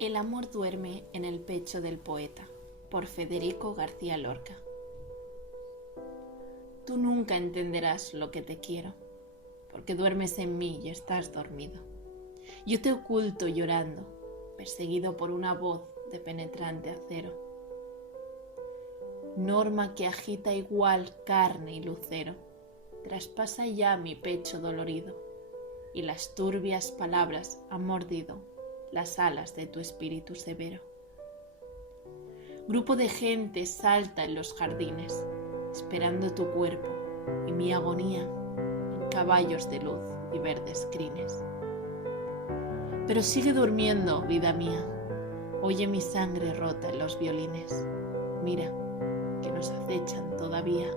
El amor duerme en el pecho del poeta, por Federico García Lorca. Tú nunca entenderás lo que te quiero, porque duermes en mí y estás dormido. Yo te oculto llorando, perseguido por una voz de penetrante acero. Norma que agita igual carne y lucero, traspasa ya mi pecho dolorido, y las turbias palabras han mordido las alas de tu espíritu severo. Grupo de gente salta en los jardines, esperando tu cuerpo y mi agonía en caballos de luz y verdes crines. Pero sigue durmiendo, vida mía, oye mi sangre rota en los violines. Mira, que nos acechan todavía.